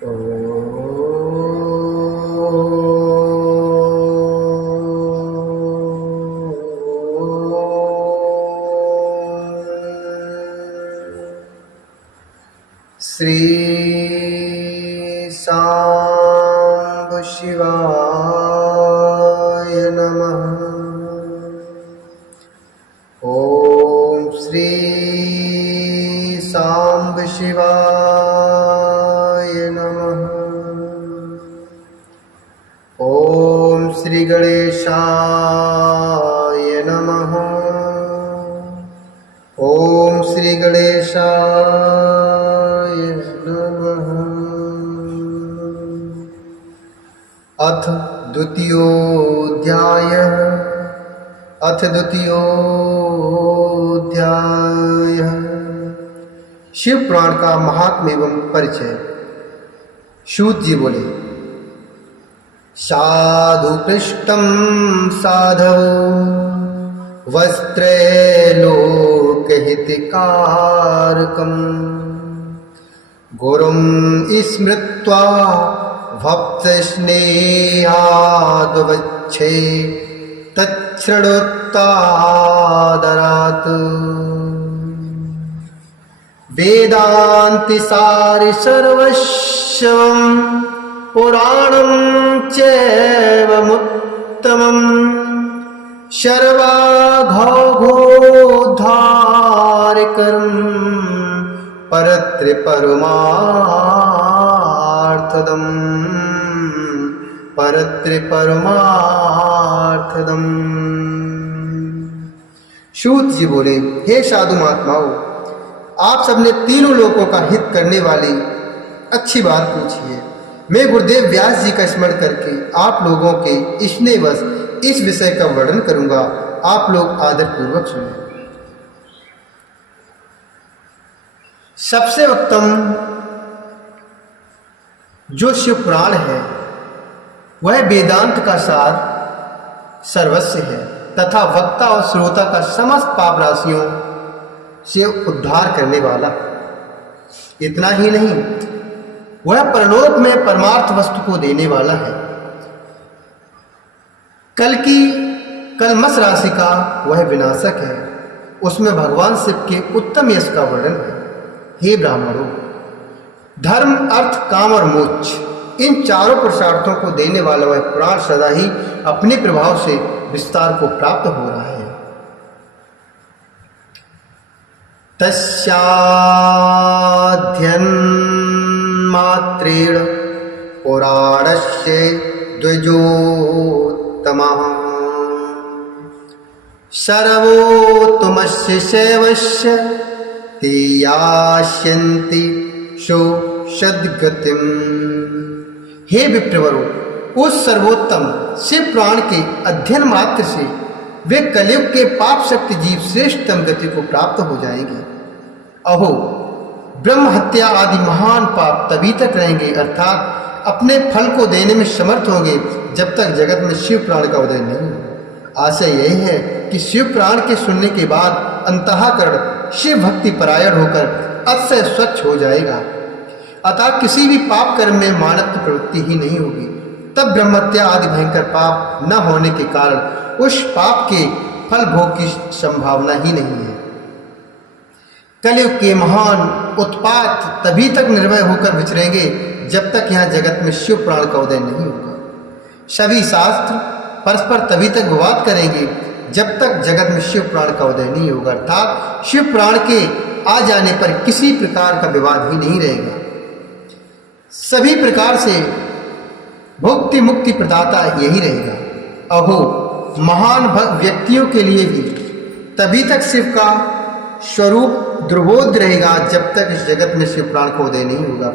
श्री सांब शिवाय नमः। ओम श्री सांब शिवाय नमः। ओम श्री गणेशाय नमः। ओम श्री गणेशाय नमः। अथ द्वितीयोऽध्यायः। शिव पुराण का महात्म्य एवं परिचय। सूत जी बोले, साधु पृष्ठं साधव वस्त्रे लोकहितकारकं गुरुं स्मृत्वा भक्तस्नेहाद्वच्छे तच्छृणुत्तादरात्। वेदान्तिसारि सर्वस्वं पुराणं चैवमुत्तमं सर्वाघोघोद्धारकरं परत्रिपरमार्थदम्। सूत जी बोले, हे साधु महात्माओं, आप सबने तीनों लोगों का हित करने वाली अच्छी बात पूछी है। मैं गुरुदेव व्यास जी का स्मरण करके आप लोगों के स्नेहवश इस विषय का वर्णन करूंगा। आप लोग आदर पूर्वक सुनें। सबसे उत्तम जो शिव पुराण है वह वेदांत का सार सर्वस्व है तथा वक्ता और श्रोता का समस्त पाप राशियों से उद्धार करने वाला। इतना ही नहीं, वह परलोक में परमार्थ वस्तु को देने वाला है। कलमश राशि का वह विनाशक है। उसमें भगवान शिव के उत्तम यश का वर्णन है। हे ब्राह्मणों, धर्म, अर्थ, काम और मोक्ष, इन चारों पुरुषार्थों को देने वाला वह पुराण सदा ही अपने प्रभाव से विस्तार को प्राप्त हो रहा है। तस्याध्यन्मात्रेण पुराणस्य द्विजोत्तमः सर्वोत्तमस्य शैवस्य ते यास्यन्ति सद्गतिम्। हे विप्रवरों, उस सर्वोत्तम शिव पुराण के अध्ययन मात्र से वे कलयुग के पाप शक्ति जीव श्रेष्ठतम गति को प्राप्त हो जाएंगे। अहो, ब्रह्म हत्या आदि महान पाप तभी तक रहेंगे, अर्थात अपने फल को देने में समर्थ होंगे, जब तक जगत में शिव पुराण का उदय नहीं। आशय यही है कि शिव पुराण के सुनने के बाद अंतःकरण शिव भक्ति परायण होकर अतिशय स्वच्छ हो जाएगा। अतः किसी भी पाप कर्म में मानव की प्रवृत्ति ही नहीं होगी। तब ब्रह्महत्या आदि भयंकर पाप न होने के कारण उस पाप के फल भोग की संभावना ही नहीं है। कलयुग के महान उत्पात तभी तक निर्भय होकर विचरेंगे जब तक यहाँ जगत में शिव पुराण का उदय नहीं होगा। सभी शास्त्र परस्पर तभी तक विवाद करेंगे जब तक जगत में शिव पुराण का उदय नहीं होगा, अर्थात शिव पुराण के आ जाने पर किसी प्रकार का विवाद ही नहीं रहेगा। सभी प्रकार से भुक्ति मुक्ति प्रदाता यही रहेगा। अहो, महान व्यक्तियों के लिए भी तभी तक शिव का स्वरूप दुर्बोध रहेगा जब तक इस जगत में शिव पुराण का उदय नहीं होगा।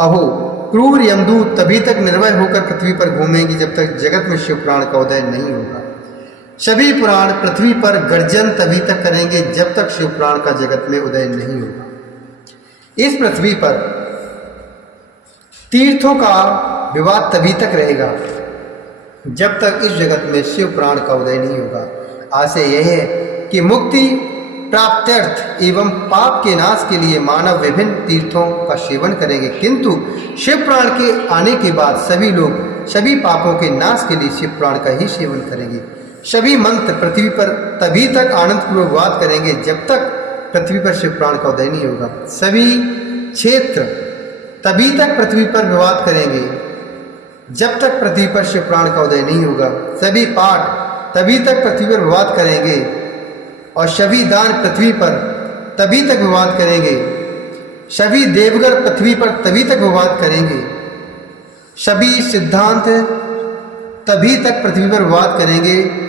अहो, क्रूर यमदूत तभी तक निर्भय होकर पृथ्वी पर घूमेंगे जब तक जगत में शिव पुराण का उदय नहीं होगा। सभी पुराण पृथ्वी पर गर्जन तभी तक करेंगे जब तक शिव पुराण का जगत में उदय नहीं होगा। इस पृथ्वी पर तीर्थों का विवाद तभी तक रहेगा जब तक इस जगत में शिव पुराण का उदय नहीं होगा। आशय यह है कि मुक्ति प्राप्त्यर्थ एवं पाप के नाश के लिए मानव विभिन्न तीर्थों का सेवन करेंगे, किंतु शिव पुराण के आने के बाद सभी लोग सभी पापों के नाश के लिए शिव पुराण का ही सेवन करेंगे। सभी मंत्र पृथ्वी पर तभी तक आनंदपूर्वक वाद करेंगे जब तक पृथ्वी पर शिव पुराण का उदय नहीं होगा। सभी क्षेत्र तभी तक पृथ्वी पर विवाद करेंगे जब तक पृथ्वी पर शिव पुराण का उदय नहीं होगा। सभी पाठ तभी तक पृथ्वी पर विवाद करेंगे और सभी दान पृथ्वी पर तभी तक विवाद करेंगे। सभी देवगण पृथ्वी पर तभी तक विवाद करेंगे। सभी सिद्धांत तभी तक पृथ्वी पर विवाद करेंगे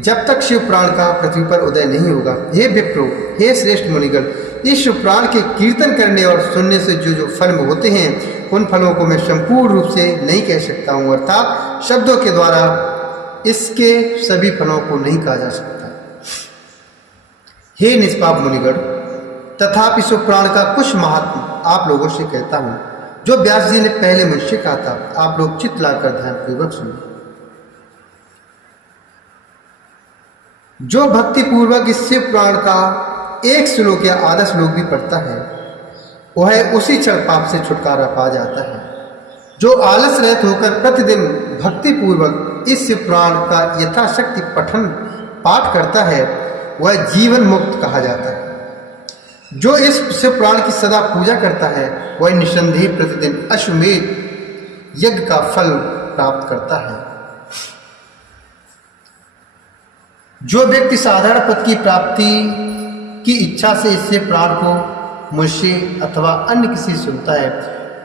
जब तक शिव पुराण का पृथ्वी पर उदय नहीं होगा। हे विप्रो, हे श्रेष्ठ मुनिगण, इस शिव पुराण के कीर्तन करने और सुनने से जो फल होते हैं उन फलों को मैं संपूर्ण रूप से नहीं कह सकता हूँ, अर्थात शब्दों के द्वारा इसके सभी फलों को नहीं कहा जा सकता। हे निष्पाप मुनिगण, तथापि शिव पुराण का कुछ महात्मा आप लोगों से कहता हूँ जो व्यास जी ने पहले मुझसे कहा था। आप लोग चित्त लाकर ध्यानपूर्वक सुनो। जो भक्ति पूर्वक इस शिव पुराण का एक श्लोक या आधा श्लोक भी पढ़ता है वह उसी क्षण पाप से छुटकारा पा जाता है। जो आलस रहित होकर प्रतिदिन भक्ति पूर्वक इस शिव पुराण का यथाशक्ति पठन पाठ करता है वह जीवन मुक्त कहा जाता है। जो इस शिव पुराण की सदा पूजा करता है वह निसंदेह प्रतिदिन अश्वमेध यज्ञ का फल प्राप्त करता है। जो व्यक्ति साधारण पद की प्राप्ति की इच्छा से इस शिव पुराण को मुझसे अथवा अन्य किसी से सुनता है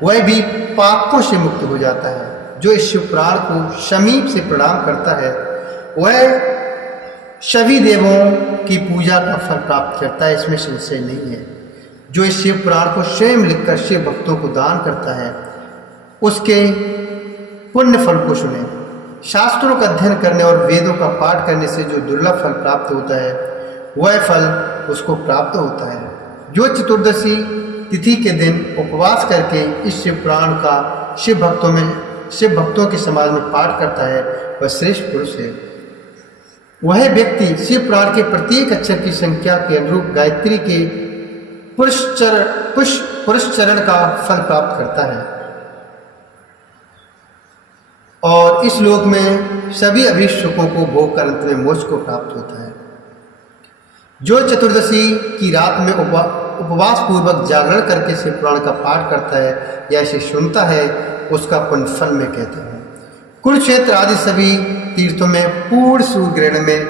वह भी पापों से मुक्त हो जाता है। जो इस शिव पुराण को समीप से प्रणाम करता है वह सभी देवों की पूजा का फल प्राप्त करता है, इसमें संशय नहीं है। जो इस शिव पुराण को स्वयं लिखकर शिव भक्तों को दान करता है उसके पुण्य फल को सुने। शास्त्रों का अध्ययन करने और वेदों का पाठ करने से जो दुर्लभ फल प्राप्त होता है वह फल उसको प्राप्त होता है। जो चतुर्दशी तिथि के दिन उपवास करके इस शिव पुराण का शिव भक्तों के समाज में पाठ करता है वह श्रेष्ठ पुरुष है। वह व्यक्ति शिव पुराण के प्रत्येक अक्षर की संख्या के अनुरूप गायत्री के पुरुषचरण का फल प्राप्त करता है और इस लोक में सभी अभीष्ट सुखों को भोग कर अंत में मोक्ष को प्राप्त होता है। जो चतुर्दशी की रात में उपवास पूर्वक जागरण करके शिव पुराण का पाठ करता है या इसे सुनता है उसका पुण्य फल में कहते हैं। कुरुक्षेत्र आदि सभी तीर्थों में पूर्ण सूर्य ग्रहण में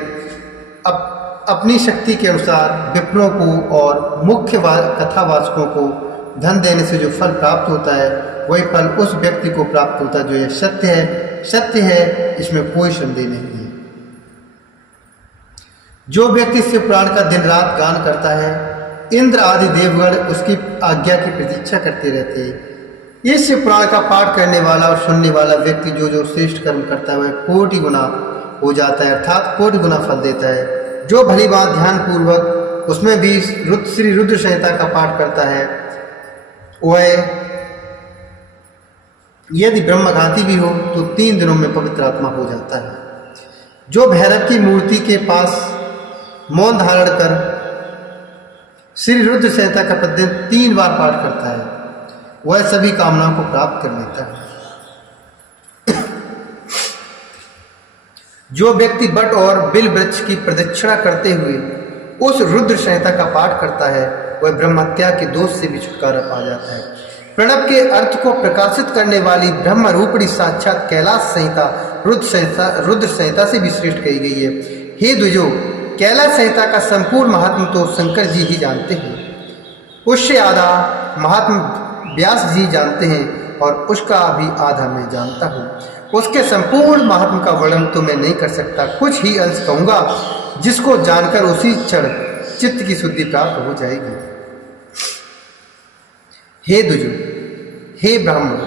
अपनी शक्ति के अनुसार विप्रों को और मुख्य कथावाचकों को धन देने से जो फल प्राप्त होता है वही फल उस व्यक्ति को प्राप्त होता है। जो यह सत्य है, इसमें कोई संदेह नहीं है। जो व्यक्ति शिव पुराण का दिन रात गान करता है इंद्र आदि देवगण उसकी आज्ञा की प्रतीक्षा करते रहते हैं। इस शिव पुराण का पाठ करने वाला और सुनने वाला व्यक्ति जो श्रेष्ठ कर्म करता है वह कोटि गुना हो जाता है, अर्थात कोटि गुना फल देता है। जो भली बात ध्यान पूर्वक उसमें भी श्री रुद्र संहिता का पाठ करता है वह यदि ब्रह्मघाती भी हो तो 3 दिनों में पवित्र आत्मा हो जाता है। जो भैरव की मूर्ति के पास मौन धारण कर श्री रुद्र संहिता का प्रतिदिन 3 बार पाठ करता है वह सभी कामनाओं को प्राप्त कर लेता है। जो व्यक्ति बट और बिल वृक्ष की प्रदक्षिणा करते हुए उस रुद्र संहिता का पाठ करता है वह ब्रह्महत्या के दोष से भी छुटकारा पा जाता है। प्रणव के अर्थ को प्रकाशित करने वाली ब्रह्म रूपणी साक्षात कैलाश संहिता रुद्र संहिता से भी श्रेष्ठ कही गई है। हे द्विजो, कैलाश संहिता का संपूर्ण महात्म तो शंकर जी ही जानते हैं, उससे आधा महात्म व्यास जी जानते हैं और उसका भी आधा मैं जानता हूँ। उसके संपूर्ण महात्म का वर्णन तो मैं नहीं कर सकता, कुछ ही अंश कहूँगा जिसको जानकर उसी क्षण चित्त की शुद्धि प्राप्त हो जाएगी। हे द्विजो, हे ब्राह्मण,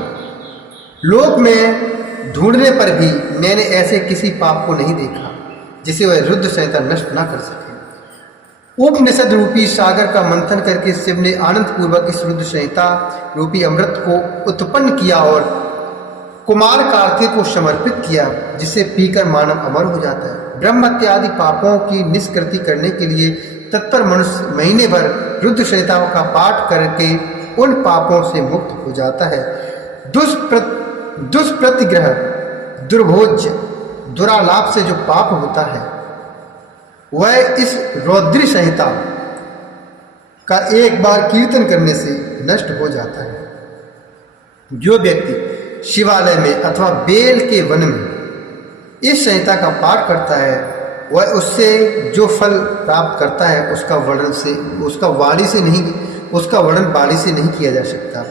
लोक में ढूंढने पर भी मैंने ऐसे किसी पाप को नहीं देखा जिसे वह रुद्र संहिता नष्ट न कर सके। उपनिषद रूपी सागर का मंथन करके शिव ने आनंद पूर्वक इस रुद्र संहिता रूपी अमृत को उत्पन्न किया और कुमार कार्तिक को समर्पित किया, जिसे पीकर मानव अमर हो जाता है। ब्रह्म हत्या आदि पापों की निष्कृति करने के लिए तत्पर मनुष्य महीने भर रुद्र संहिताओं का पाठ करके उन पापों से मुक्त हो जाता है। दुष्प्रतिग्रह, दुर्भोज्य, दुरालाप से जो पाप होता है वह इस रौद्री संहिता का एक बार कीर्तन करने से नष्ट हो जाता है। जो व्यक्ति शिवालय में अथवा बेल के वन में इस संहिता का पाठ करता है वह उससे जो फल प्राप्त करता है उसका वर्णन वाणी से नहीं किया जा सकता।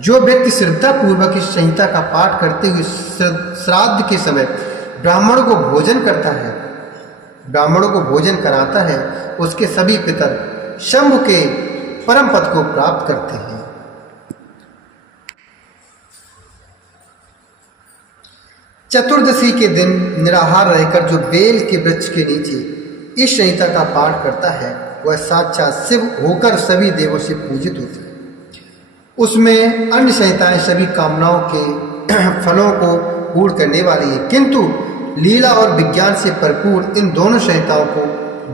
जो व्यक्ति श्रद्धा पूर्वक इस संहिता का पाठ करते हुए श्राद्ध के समय ब्राह्मणों को भोजन करता है, ब्राह्मणों को भोजन कराता है, उसके सभी पितर शंभु के परम पद को प्राप्त करते हैं। चतुर्दशी के दिन निराहार रहकर जो बेल के वृक्ष के नीचे इस संहिता का पाठ करता है वह साक्षात शिव होकर सभी देवों से पूजित होता है। उसमें अन्य संहिताएं सभी कामनाओं के फलों को पूर्ण करने वाली है, किंतु लीला और विज्ञान से भरपूर इन दोनों संहिताओं को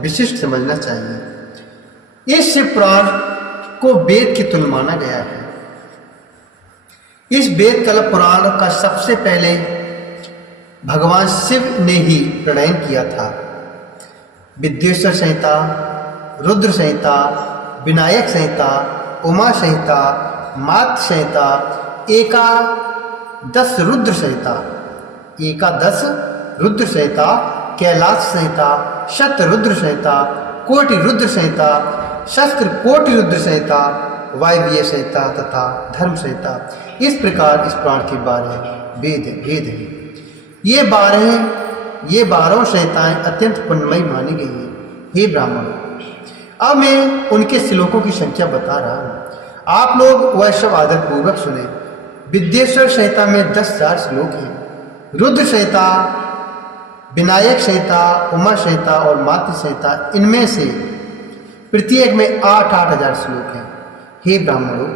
विशिष्ट समझना चाहिए। इस शिव पुराण को वेद की तुल्य माना गया है। इस वेद कल्प पुराण का सबसे पहले भगवान शिव ने ही प्रणयन किया था। विद्येश्वर संहिता, रुद्र संहिता, विनायक संहिता, उमा संहिता, मात संहिता, एकादश रुद्र संहिता, कैलाश संहिता, शत रुद्र संहिता, कोटि रुद्र संहिता, शस्त्र कोटि रुद्र संहिता, वायव्य संहिता तथा धर्म संहिता, इस प्रकार इस पुराण के 12 भेद हैं। ये 12 संहिताएं अत्यंत पुण्यमयी मानी गई हैं। हे ब्राह्मणों, अब मैं उनके श्लोकों की संख्या बता रहा हूँ, आप लोग वह सब आदर पूर्वक सुने। विद्येश्वर संहिता में 10,000 श्लोक हैं। रुद्र संहिता, विनायक संहिता, उमा संहिता और मातृ संहिता, इनमें से प्रत्येक में 8-8 हजार श्लोक हैं। हे ब्राह्मणों,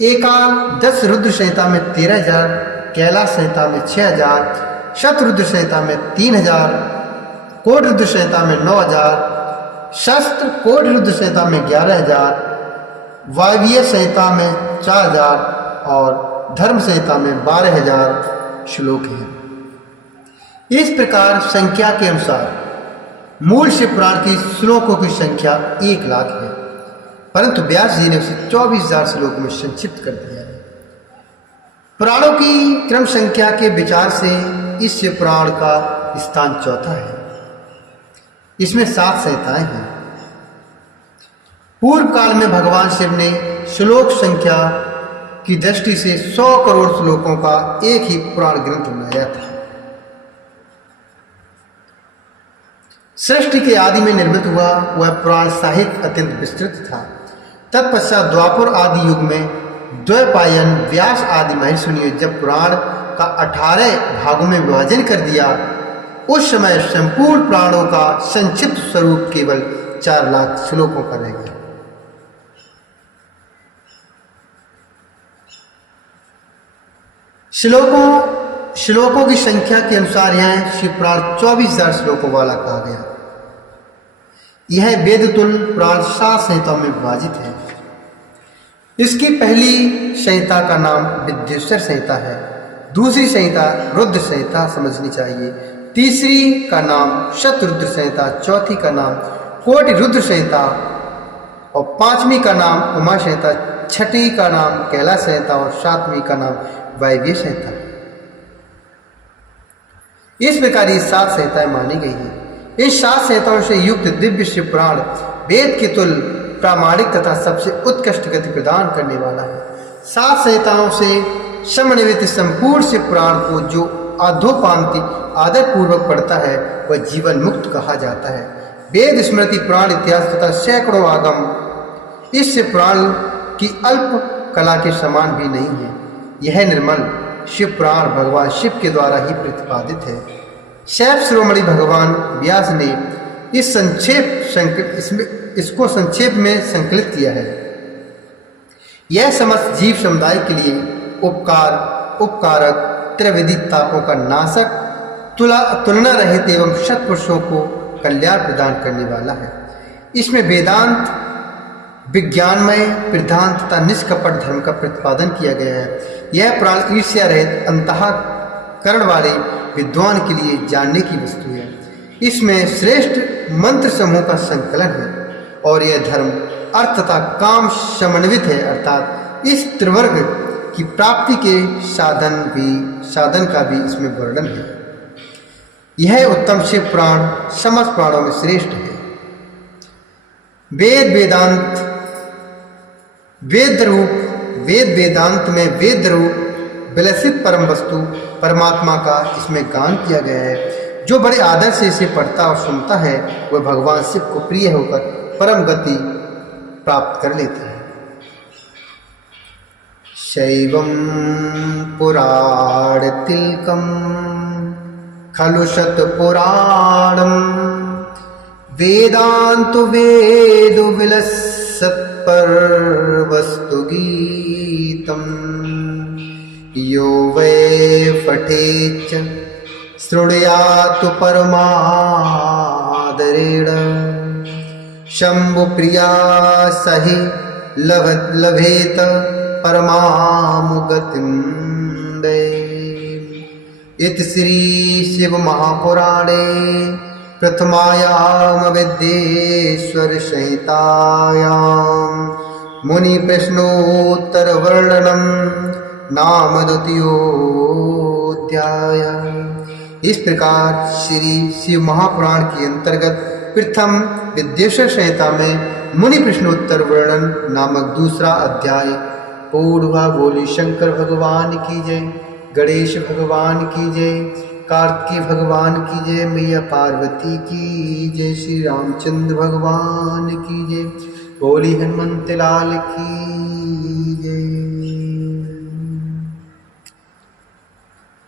एकादश रुद्र संहिता में 13,000, कैलाश संहिता में 6,000, शतरुद्र संहिता में 3,000, कोटि रुद्र संहिता में 9,000, शस्त्र कोटि रुद्र संहिता में 11,000, वायव्य संहिता में 4,000 और धर्म संहिता में 12,000 श्लोक हैं। इस प्रकार संख्या के अनुसार मूल शिव पुराण की श्लोकों की संख्या 1 लाख है, परंतु व्यास जी ने उसे 24,000 श्लोक में संक्षिप्त कर दिया है। पुराणों की क्रम संख्या के विचार से इस शिव पुराण का स्थान चौथा है। इसमें 7 संहिताएं हैं। पूर्व काल में भगवान शिव ने श्लोक संख्या की दृष्टि से 100 करोड़ श्लोकों का एक ही पुराण ग्रंथ बनाया था। सृष्टि के आदि में निर्मित हुआ वह पुराण साहित्य अत्यंत विस्तृत था। तत्पश्चात द्वापर आदि युग में द्वैपायन, व्यास आदि महर्षियों ने जब पुराण का 18 भागों में विभाजन कर दिया, उस समय संपूर्ण पुराणों का संक्षिप्त स्वरूप केवल 4 लाख श्लोकों का रह गया। श्लोकों की संख्या के अनुसार यह शिव पुराण 24,000 श्लोकों वाला कहा गया। यह वेदतुल्य पुराण 7 संहिताओं में विभाजित है। इसकी पहली संहिता का नाम विद्येश्वर संहिता है, दूसरी संहिता रुद्र संहिता समझनी चाहिए, तीसरी का नाम शतरुद्र संहिता, चौथी का नाम कोटि रुद्र संहिता और 5वीं का नाम उमा संहिता, 6वीं का नाम कैलाश संहिता और 7वीं का नाम वायव्य संहिता। इस प्रकार ये 7 संहिताएं मानी गई हैं। इन 7 संहिताओं से युक्त दिव्य शिव पुराण वेद के तुल्य प्रामाणिक तथा सबसे उत्कृष्ट गति प्रदान करने वाला है। 7 संहिताओं से समन्वित संपूर्ण शिव पुराण को जो आधोपांति आदर पूर्वक पढ़ता है वह जीवन मुक्त कहा जाता है। वेद, स्मृति, पुराण, इतिहास तथा सैकड़ों आगम इस शिव पुराण की अल्प कला के समान भी नहीं है। यह निर्मल शिव पुराण भगवान शिव के द्वारा ही प्रतिपादित है। शैव शिरोमणि भगवान व्यास ने इसको संक्षेप में संकलित किया है। यह समस्त जीव समुदाय के लिए उपकारक, त्रिविधि तापों का नाशक, तुलना रहित एवं सत्पुरुषों को कल्याण प्रदान करने वाला है। इसमें वेदांत विज्ञानमय प्रधान तथा निष्कपट धर्म का प्रतिपादन किया गया है। यह पुराण ईर्ष्या रहित अंतःकरण वाले विद्वान के लिए जानने की वस्तु है। इसमें श्रेष्ठ मंत्र समूह का संकलन है और यह धर्म अर्थ तथा काम समन्वित है, अर्थात इस त्रिवर्ग की प्राप्ति के साधन का भी इसमें वर्णन है। यह उत्तम शिव पुराण समस्त पुराणों में श्रेष्ठ है। वेद वेदांत में वेद रूप विलसित परम वस्तु परमात्मा का इसमें गान किया गया है। जो बड़े आदर से इसे पढ़ता और सुनता है वह भगवान शिव को प्रिय होकर परम गति प्राप्त कर लेते हैं। शैवं पुराण तिलकम खलु शत पुराणम वेदांत वेद विलसत्पर वस्तु गीतम यो वै पठेच्च शृणुयातु परमादरेण शंभु प्रिया सहि लभेत परमामुगतिं वै। इति श्री शिव महापुराणे प्रथमायाम विद्येश्वर संहितायां मुनि प्रश्नोत्तर वर्णनम नाम द्वितीयोऽध्याय। इस प्रकार श्री शिव महापुराण के अंतर्गत प्रथम विद्येश्वर संहिता में मुनि प्रश्नोत्तर वर्णन नामक दूसरा अध्याय पूर्ण हुआ। बोली शंकर भगवान की जय, गणेश भगवान की जय, कार्तिकेय भगवान की जय, मैया पार्वती की जय, श्री रामचंद्र भगवान की जय, बोली हनुमंत लाल की